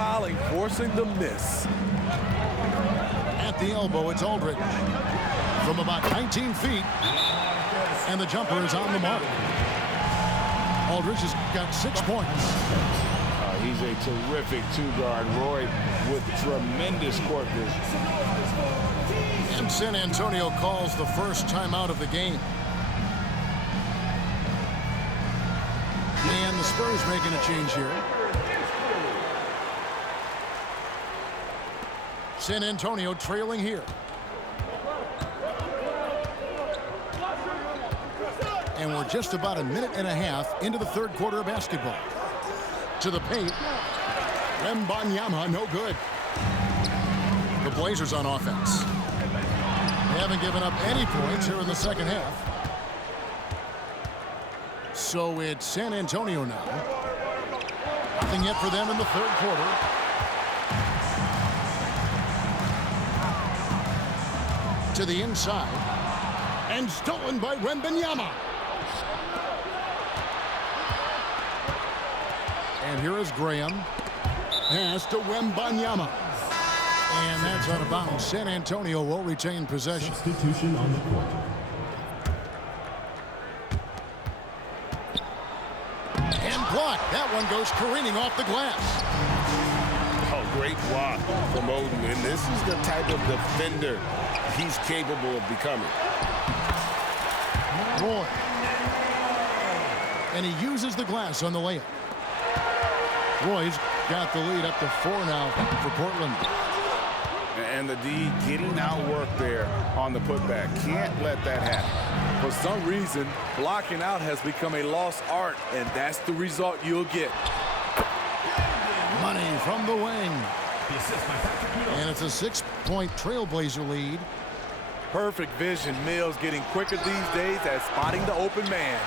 fouling, forcing the miss. At the elbow, it's Aldridge. From about 19 feet. And the jumper is on the mark. Aldridge has got 6 points. He's a terrific two-guard. Roy with tremendous court vision. And San Antonio calls the first timeout of the game. And the Spurs making a change here. San Antonio trailing here. And we're just about a minute and a half into the third quarter of basketball. To the paint. Wembanyama, no good. The Blazers on offense. They haven't given up any points here in the second half. So it's San Antonio now. Nothing yet for them in the third quarter. To the inside. And stolen by Wembanyama. And here is Graham. Pass to Wembanyama. And that's out of bounds. San Antonio will retain possession. Substitution on the court. And blocked. That one goes careening off the glass. Oh, great block from Oden. And this is the type of defender he's capable of becoming. Roy. And he uses the glass on the layup. Roy's got the lead up to 4 now for Portland. And the D getting outwork there on the putback. Can't let that happen. For some reason, blocking out has become a lost art, and that's the result you'll get. Money from the wing. And it's a 6-point Trailblazer lead. Perfect vision. Mills getting quicker these days at spotting the open man.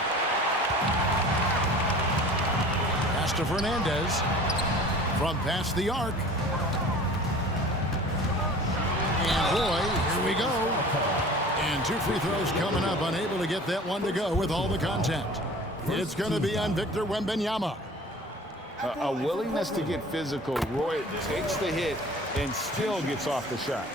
Pass to Fernandez. From past the arc. And Roy, here we go. And 2 free throws coming up. Unable to get that one to go with all the contact. It's going to be on Victor Wembanyama. A willingness to get physical. Roy takes the hit and still gets off the shot.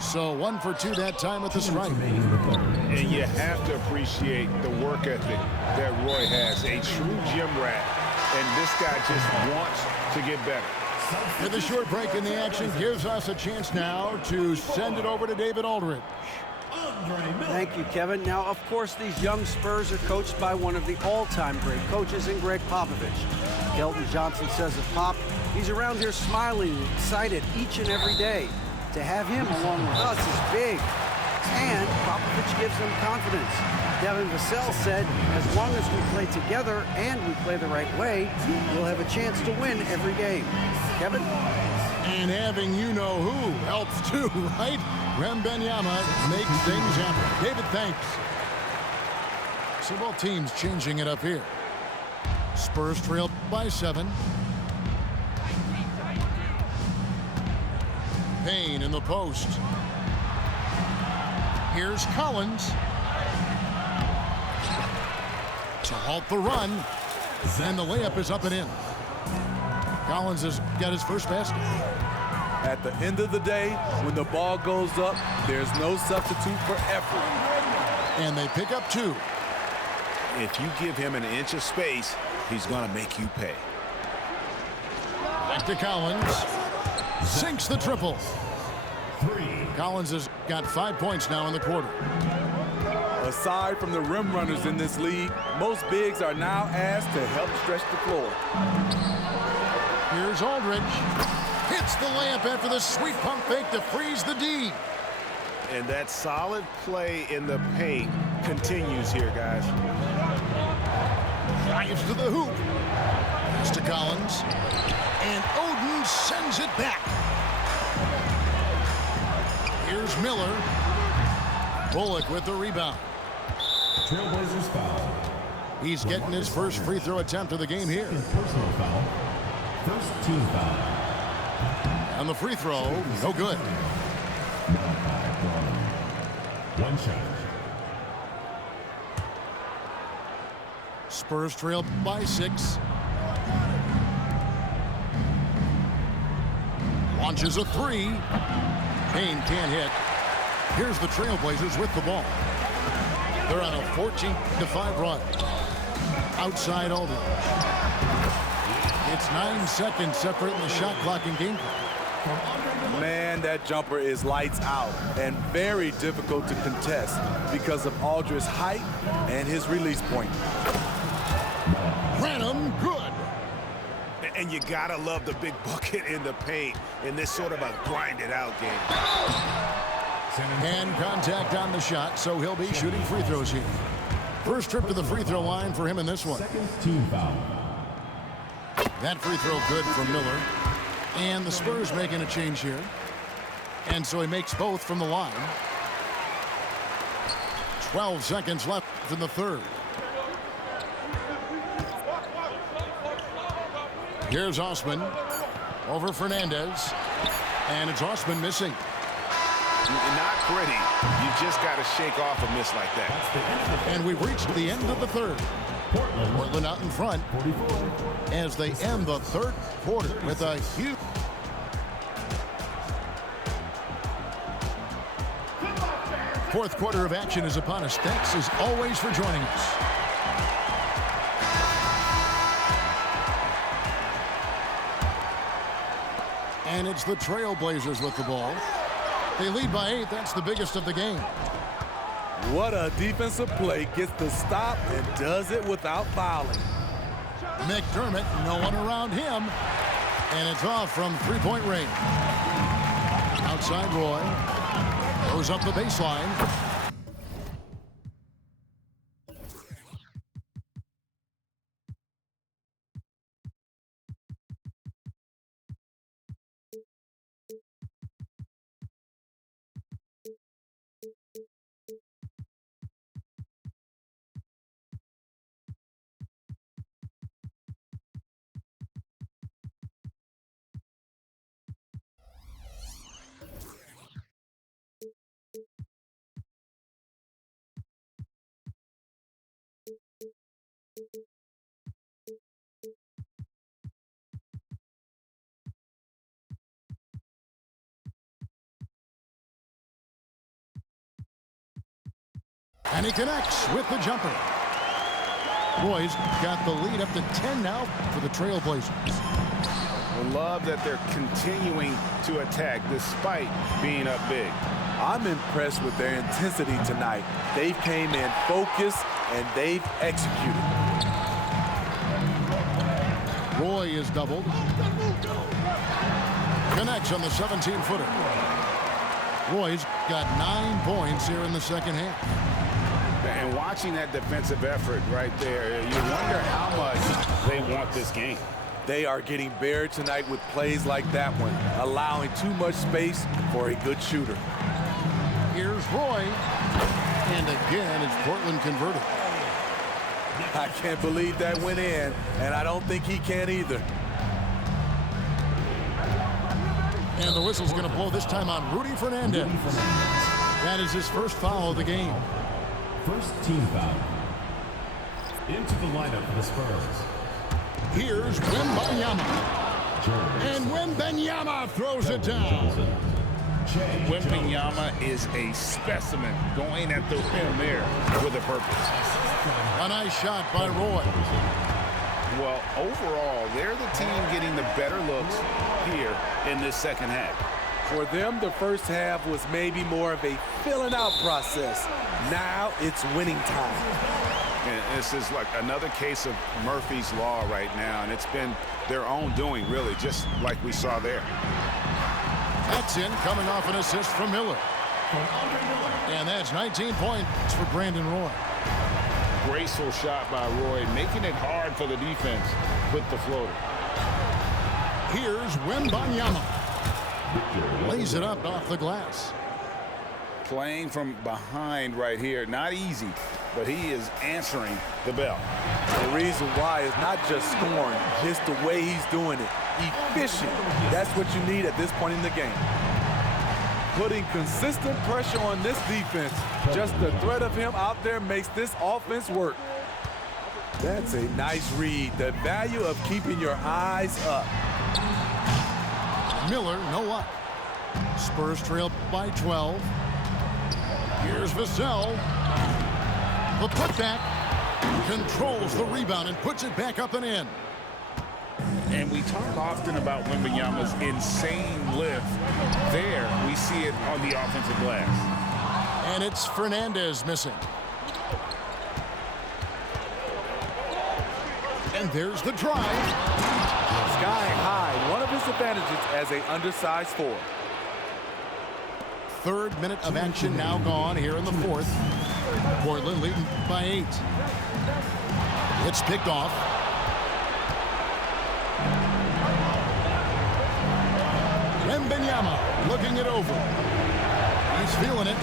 So 1 for 2 that time at the stripe. And you have to appreciate the work ethic that Roy has. A true gym rat. And this guy just wants to get better. And the short break in the action gives us a chance now to send it over to David Aldridge. Thank you, Kevin. Now, of course, these young Spurs are coached by one of the all-time great coaches in Greg Popovich. Kelton Johnson says of Pop, he's around here smiling and excited each and every day. To have him along with us is big. And Popovich gives them confidence. Devin Vassell said, as long as we play together and we play the right way, we'll have a chance to win every game. Kevin? And having you-know-who helps too, right? Wembanyama makes things happen. David, thanks. So both teams changing it up here. Spurs trail by 7. Payne in the post. Here's Collins. To halt the run. And the layup is up and in. Collins has got his first basket. At the end of the day, when the ball goes up, there's no substitute for effort. And they pick up 2. If you give him an inch of space, he's going to make you pay. Back to Collins. Sinks the triple. 3. Collins has got 5 points now in the quarter. Aside from the rim runners in this league, most bigs are now asked to help stretch the floor. Here's Aldridge. Hits the layup after the sweet pump fake to freeze the D. And that solid play in the paint continues here, guys. Drives to the hoop. Pass to Collins. And Oden sends it back. Here's Miller. Bullock with the rebound. Trailblazers foul. He's getting his first free throw attempt of the game here. Personal foul. First team foul. And the free throw, no good. One shot. Spurs trail by 6. Launches a 3. Payne can't hit. Here's the Trailblazers with the ball. They're on a 14-5 run. Outside Aldridge. It's 9 seconds separating the shot clock and game clock. Man, that jumper is lights out and very difficult to contest because of Aldridge's height and his release point. Branham, good. And you gotta love the big bucket in the paint in this sort of a grinded-out game. And contact on the shot, so he'll be shooting free throws here. First trip to the free throw line for him in this one. Second team foul. That free throw good from Miller. And the Spurs making a change here. And so he makes both from the line. 12 seconds left in the third. Here's Osman over Fernandez. And it's Osman missing. Not pretty. You just got to shake off a miss like that. And we've reached the end of the third. Portland out in front 44. as they end the third quarter with a huge... Fourth quarter of action is upon us. Thanks as always for joining us. And it's the Trailblazers with the ball. They lead by 8. That's the biggest of the game. What a defensive play. Gets the stop and does it without fouling. McDermott, no one around him. And it's off from three-point range. Outside Roy. Goes up the baseline. And he connects with the jumper. Roy's got the lead up to 10 now for the Trailblazers. I love that they're continuing to attack despite being up big. I'm impressed with their intensity tonight. They came in focused and they've executed. Roy is doubled. Connects on the 17-footer. Roy's got 9 points here in the second half. And watching that defensive effort right there, you wonder how much they want this game. They are getting buried tonight with plays like that one, allowing too much space for a good shooter. Here's Roy. And again, it's Portland converted. I can't believe that went in, and I don't think he can either. And the whistle's going to blow this time on Rudy Fernandez. That is his first foul of the game. First team foul. Into the lineup for the Spurs. Here's Wembanyama. And Wembanyama throws it down. Wembanyama is a specimen going at the rim there with a purpose. A nice shot by Roy. Well, overall, they're the team getting the better looks here in this second half. For them, the first half was maybe more of a filling out process. Now it's winning time. And this is like another case of Murphy's Law right now, and it's been their own doing, really, just like we saw there. That's in, coming off an assist from Miller. And that's 19 points for Brandon Roy. Graceful shot by Roy, making it hard for the defense with the floater. Here's Wembanyama. Lays it up off the glass. Playing from behind right here, not easy, but he is answering the bell. The reason why is not just scoring, it's the way he's doing it. Efficient. That's what you need at this point in the game. Putting consistent pressure on this defense. Just the threat of him out there makes this offense work. That's a nice read. The value of keeping your eyes up. Miller, no luck. Spurs trail by 12. Here's Vassell. The putback. Controls the rebound and puts it back up and in. And we talk often about Wembanyama's insane lift. There, we see it on the offensive glass. And it's Fernandez missing. And there's the drive. Sky high, one of his advantages as an undersized forward. Third minute of action now gone here in the fourth. Portland leading by 8. It's picked off. Wembanyama looking it over. He's feeling it.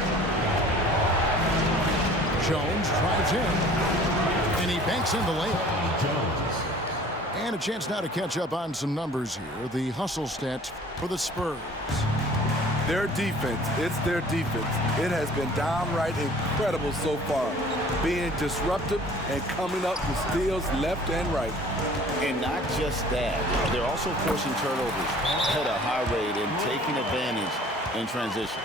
Jones drives in. And he banks in the layup. And a chance now to catch up on some numbers here. The hustle stats for the Spurs. Their defense, it's their defense. It has been downright incredible so far. Being disruptive and coming up with steals left and right. And not just that, they're also forcing turnovers at a high rate and taking advantage in transition.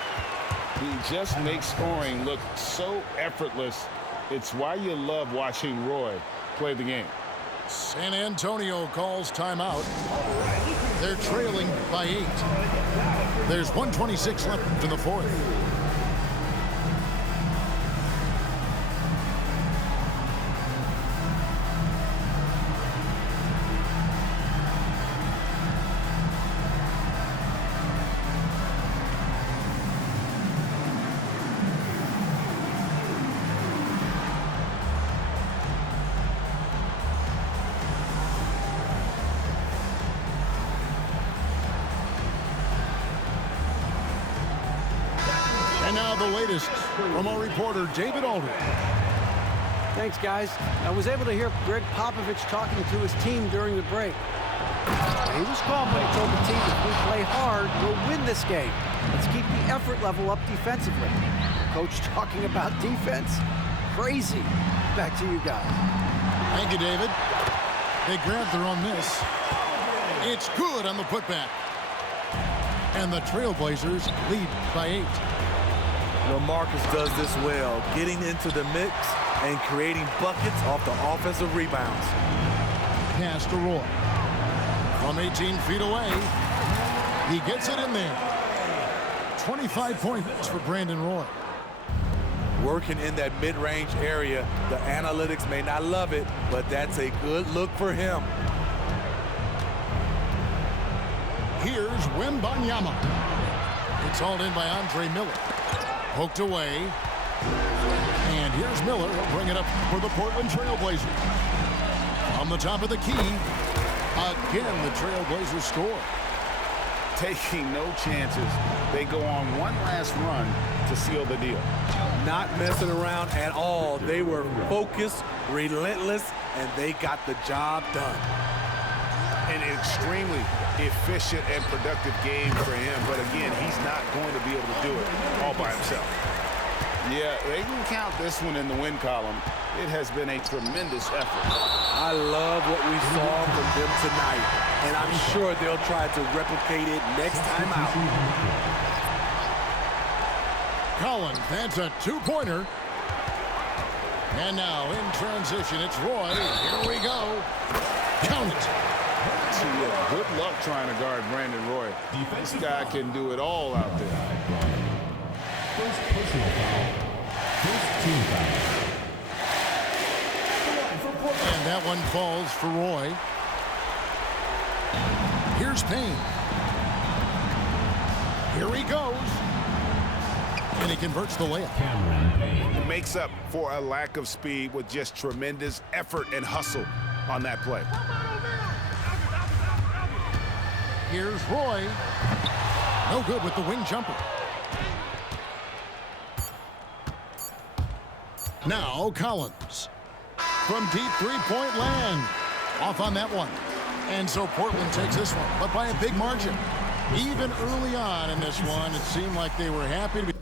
He just makes scoring look so effortless. It's why you love watching Roy play the game. San Antonio calls timeout. They're trailing by 8. There's 1:26 left in the fourth. And now the latest from our reporter, David Aldridge. Thanks, guys. I was able to hear Greg Popovich talking to his team during the break. He was calm when he told the team, if we play hard, we'll win this game. Let's keep the effort level up defensively. Coach talking about defense? Crazy. Back to you guys. Thank you, David. They grabbed their own miss. It's good on the putback. And the Trailblazers lead by 8. LaMarcus does this well, getting into the mix and creating buckets off the offensive rebounds. Pass to Roy. From 18 feet away, he gets it in there. 25 points for Brandon Roy. Working in that mid-range area, the analytics may not love it, but that's a good look for him. Here's Wembanyama. It's hauled in by Andre Miller. Poked away. And here's Miller. He'll bring it up for the Portland Trailblazers. On the top of the key. Again, the Trailblazers score. Taking no chances. They go on one last run to seal the deal. Not messing around at all. They were focused, relentless, and they got the job done. An extremely efficient and productive game for him, but again, he's not going to be able to do it all by himself. Yeah, they can count this one in the win column. It has been a tremendous effort. I love what we saw from them tonight, and I'm sure they'll try to replicate it next time out. Collins, that's a 2-pointer. And now in transition, it's Roy. Here we go. Count it. Good luck trying to guard Brandon Roy. This guy can do it all out there. First personal foul. First team foul. And that one falls for Roy. Here's Payne. Here he goes. And he converts the layup. Cameron Payne. It makes up for a lack of speed with just tremendous effort and hustle on that play. Here's Roy. No good with the wing jumper. Now Collins. From deep three-point land. Off on that one. And so Portland takes this one, but by a big margin. Even early on in this one, it seemed like they were happy to be